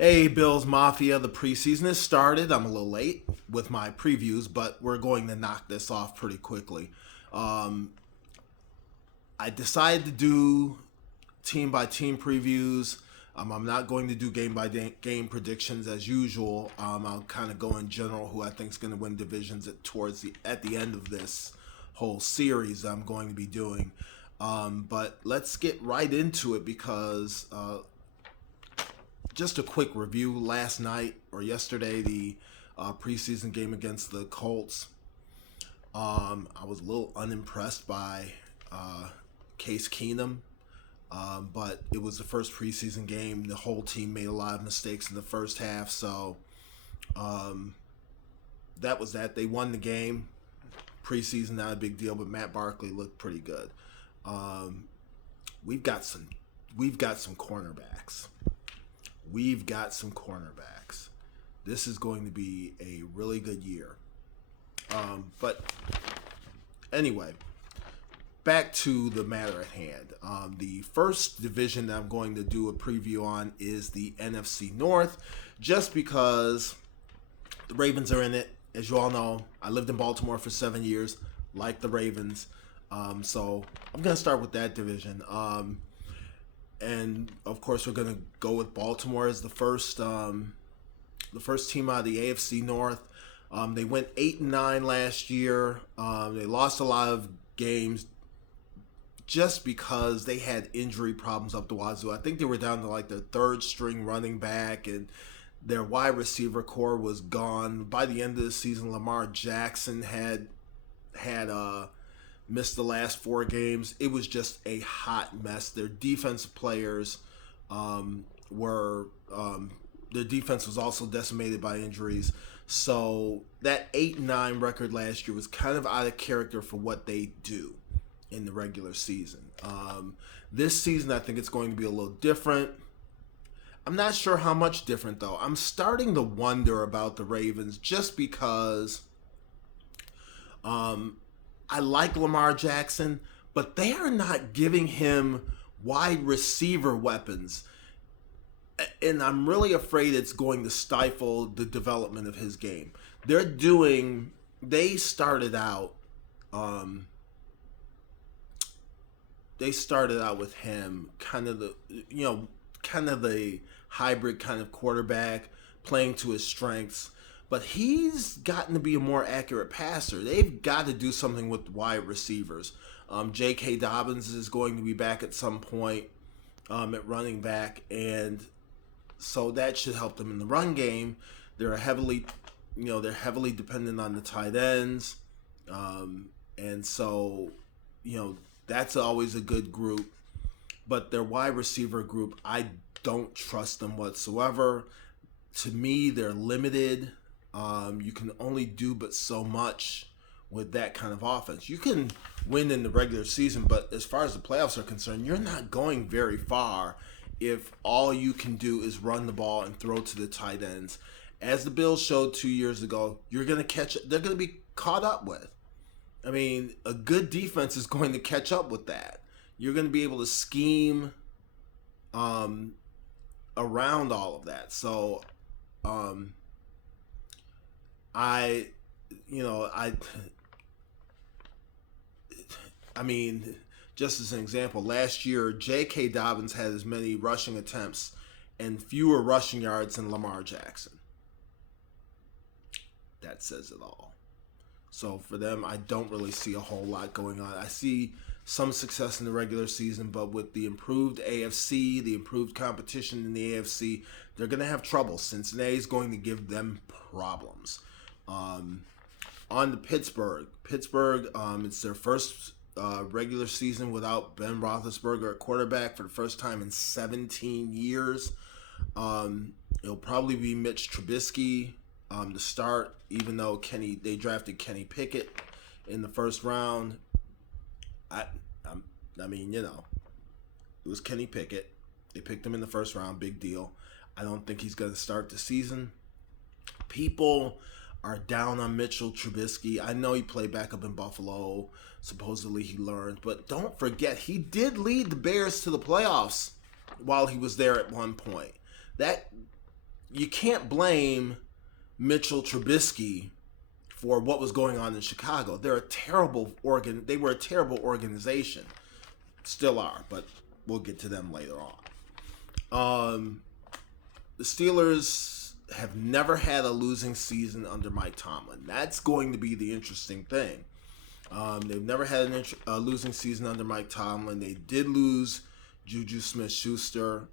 Hey, Bills Mafia, the preseason has started. I'm a little late with my previews, but we're going to knock this off pretty quickly. Um, I decided to do team by team previews. I'm not going to do game by game predictions as usual. I'll kind of go in general who I think is going to win divisions at the end of this whole series I'm going to be doing. But let's get right into it because just a quick review. Last night or yesterday, the preseason game against the Colts. I was a little unimpressed by Case Keenum, but it was the first preseason game. The whole team made a lot of mistakes in the first half, so that was that. They won the game. Preseason, not a big deal, but Matt Barkley looked pretty good. We've got some cornerbacks. We've got some cornerbacks. This is going to be a really good year. But anyway, back to the matter at hand. The first division that I'm going to do a preview on is the NFC North, just because the Ravens are in it. As you all know, I lived in Baltimore for 7 years, like the Ravens. So I'm going to start with that division. And of course, we're going to go with Baltimore as the first team out of the AFC North. They went 8-9 last year. They lost a lot of games just because they had injury problems up the wazoo. I think they were down to like their third string running back, and their wide receiver core was gone. By the end of the season, Lamar Jackson had missed the last 4 games. It was just a hot mess. Their defensive players their defense was also decimated by injuries. So that 8-9 record last year was kind of out of character for what they do in the regular season. This season, I think it's going to be a little different. I'm not sure how much different, though. I'm starting to wonder about the Ravens just because I like Lamar Jackson, but they are not giving him wide receiver weapons. And I'm really afraid it's going to stifle the development of his game. They started out with him kind of the hybrid kind of quarterback, playing to his strengths. But he's gotten to be a more accurate passer. They've got to do something with wide receivers. J.K. Dobbins is going to be back at some point at running back, and so that should help them in the run game. They're heavily dependent on the tight ends, and so that's always a good group. But their wide receiver group, I don't trust them whatsoever. To me, they're limited. You can only do but so much with that kind of offense. You can win in the regular season, but as far as the playoffs are concerned, you're not going very far if all you can do is run the ball and throw to the tight ends. As the Bills showed 2 years ago, they're going to be caught up with. I mean, a good defense is going to catch up with that. You're going to be able to scheme around all of that. So, I mean, just as an example, last year, J.K. Dobbins had as many rushing attempts and fewer rushing yards than Lamar Jackson. That says it all. So for them, I don't really see a whole lot going on. I see some success in the regular season, but with the improved AFC, the improved competition in the AFC, they're going to have trouble. Cincinnati's going to give them problems. On to Pittsburgh. It's their first regular season without Ben Roethlisberger at quarterback for the first time in 17 years. It'll probably be Mitch Trubisky to start, even though they drafted Kenny Pickett in the first round. It was Kenny Pickett. They picked him in the first round, big deal. I don't think he's going to start the season. People are down on Mitchell Trubisky. I know he played backup in Buffalo. Supposedly he learned. But don't forget, he did lead the Bears to the playoffs while he was there at one point. That you can't blame Mitchell Trubisky for what was going on in Chicago. They were a terrible organization. Still are, but we'll get to them later on. The Steelers have never had a losing season under Mike Tomlin. That's going to be the interesting thing. They've never had a losing season under Mike Tomlin. They did lose Juju Smith-Schuster.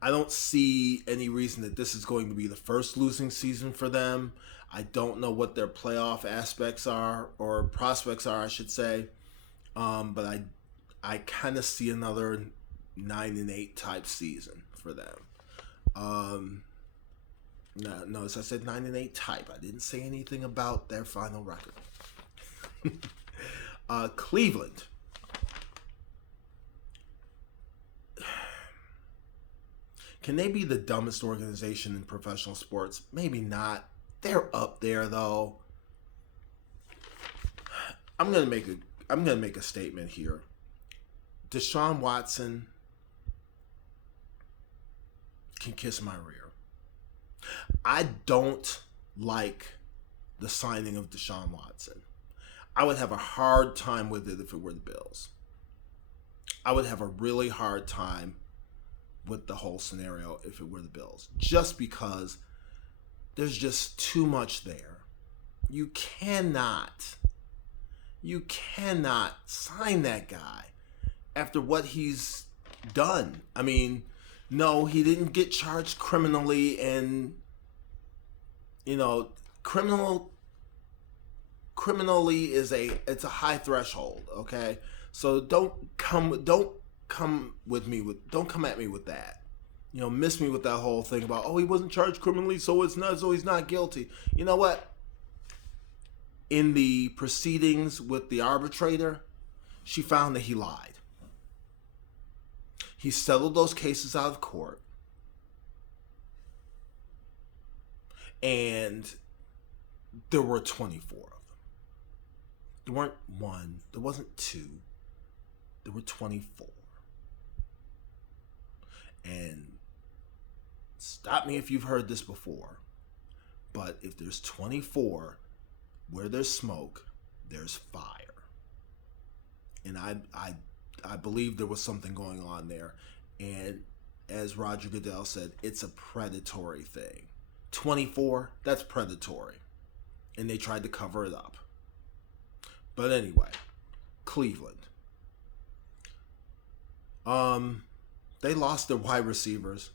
I don't see any reason that this is going to be the first losing season for them. I don't know what their playoff aspects are, or prospects are, I should say. But I kind of see another 9-8 type season for them. Notice I said 9-8 type. I didn't say anything about their final record. Cleveland. Can they be the dumbest organization in professional sports? Maybe not. They're up there though. I'm gonna make a statement here. Deshaun Watson can kiss my rear. I don't like the signing of Deshaun Watson. I would have a hard time with it if it were the Bills. I would have a really hard time with the whole scenario if it were the Bills, just because there's just too much there. You cannot sign that guy after what he's done. I mean, no, he didn't get charged criminally, and criminally it's a high threshold, okay? So don't come at me with that. Miss me with that whole thing about, he wasn't charged criminally, so he's not guilty. You know what? In the proceedings with the arbitrator, she found that he lied. He settled those cases out of court. And there were 24 of them. There weren't one. There wasn't two. There were 24. And stop me if you've heard this before, but if there's 24, where there's smoke, there's fire. And I believe there was something going on there. And as Roger Goodell said, it's a predatory thing. 24, that's predatory. And they tried to cover it up. But anyway, Cleveland. They lost their wide receivers.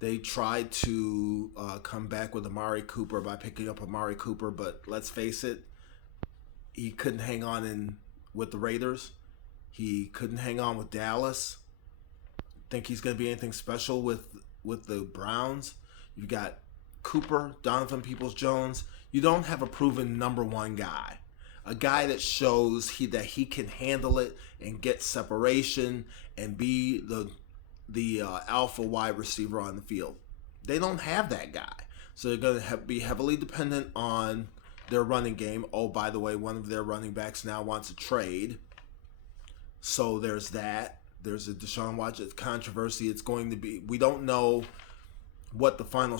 They tried to come back with Amari Cooper by picking up Amari Cooper, but let's face it, he couldn't hang on with the Raiders. He couldn't hang on with Dallas. Think he's going to be anything special with the Browns. You've got Cooper, Donovan Peoples-Jones. You don't have a proven number one guy. A guy that shows that he can handle it and get separation and be the alpha wide receiver on the field. They don't have that guy. So they're going to be heavily dependent on their running game. Oh, by the way, one of their running backs now wants a trade. So there's that. There's a Deshaun Watson controversy. It's going to be, we don't know what the final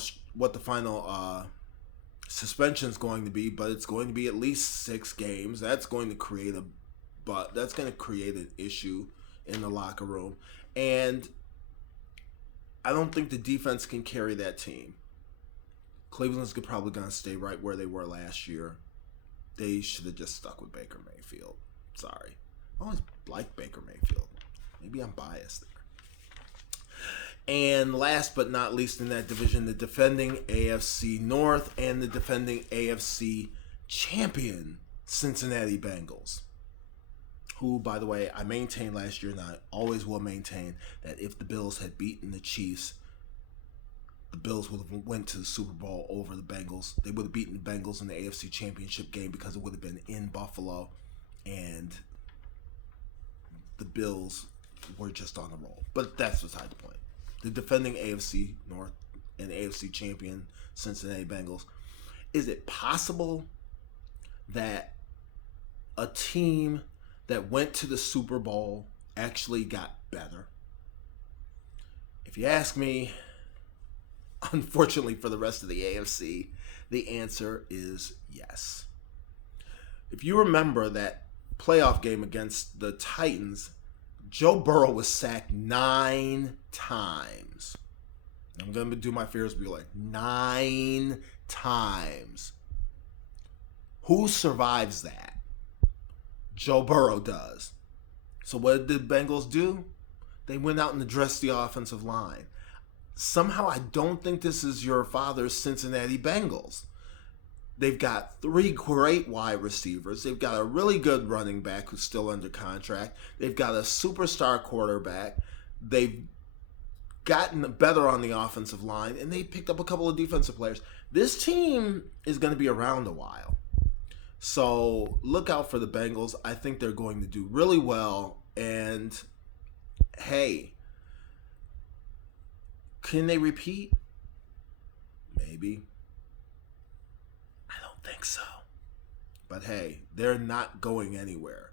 suspension is going to be, but it's going to be at least 6 games. That's going to create an issue in the locker room. And I don't think the defense can carry that team. Cleveland's probably going to stay right where they were last year. They should have just stuck with Baker Mayfield. Sorry. I always liked Baker Mayfield. Maybe I'm biased there. And last but not least in that division, the defending AFC North and the defending AFC champion Cincinnati Bengals. Who, by the way, I maintained last year, and I always will maintain, that if the Bills had beaten the Chiefs, the Bills would have went to the Super Bowl over the Bengals. They would have beaten the Bengals in the AFC Championship game because it would have been in Buffalo, and the Bills were just on a roll. But that's beside the point. The defending AFC North and AFC champion Cincinnati Bengals. Is it possible that a team that went to the Super Bowl actually got better? If you ask me, unfortunately for the rest of the AFC, the answer is yes. If you remember that playoff game against the Titans, Joe Burrow was sacked 9 times. I'm going to do my Ferris wheel, 9 times. Who survives that? Joe Burrow does. So what did the Bengals do? They went out and addressed the offensive line. Somehow I don't think this is your father's Cincinnati Bengals. They've got 3 great wide receivers. They've got a really good running back who's still under contract. They've got a superstar quarterback. They've gotten better on the offensive line, and they picked up a couple of defensive players. This team is going to be around a while. So look out for the Bengals. I think they're going to do really well. And hey, can they repeat? Maybe. I don't think so. But hey, they're not going anywhere.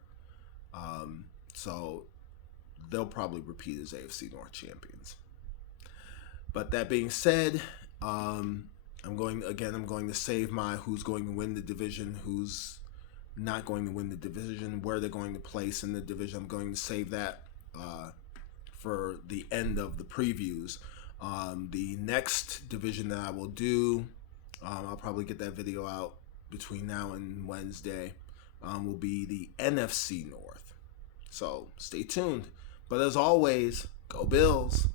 So they'll probably repeat as AFC North champions. But that being said, I'm going to save my who's going to win the division, who's not going to win the division, where they're going to place in the division. I'm going to save that for the end of the previews. The next division that I will do, I'll probably get that video out between now and Wednesday, will be the NFC North. So stay tuned. But as always, go Bills.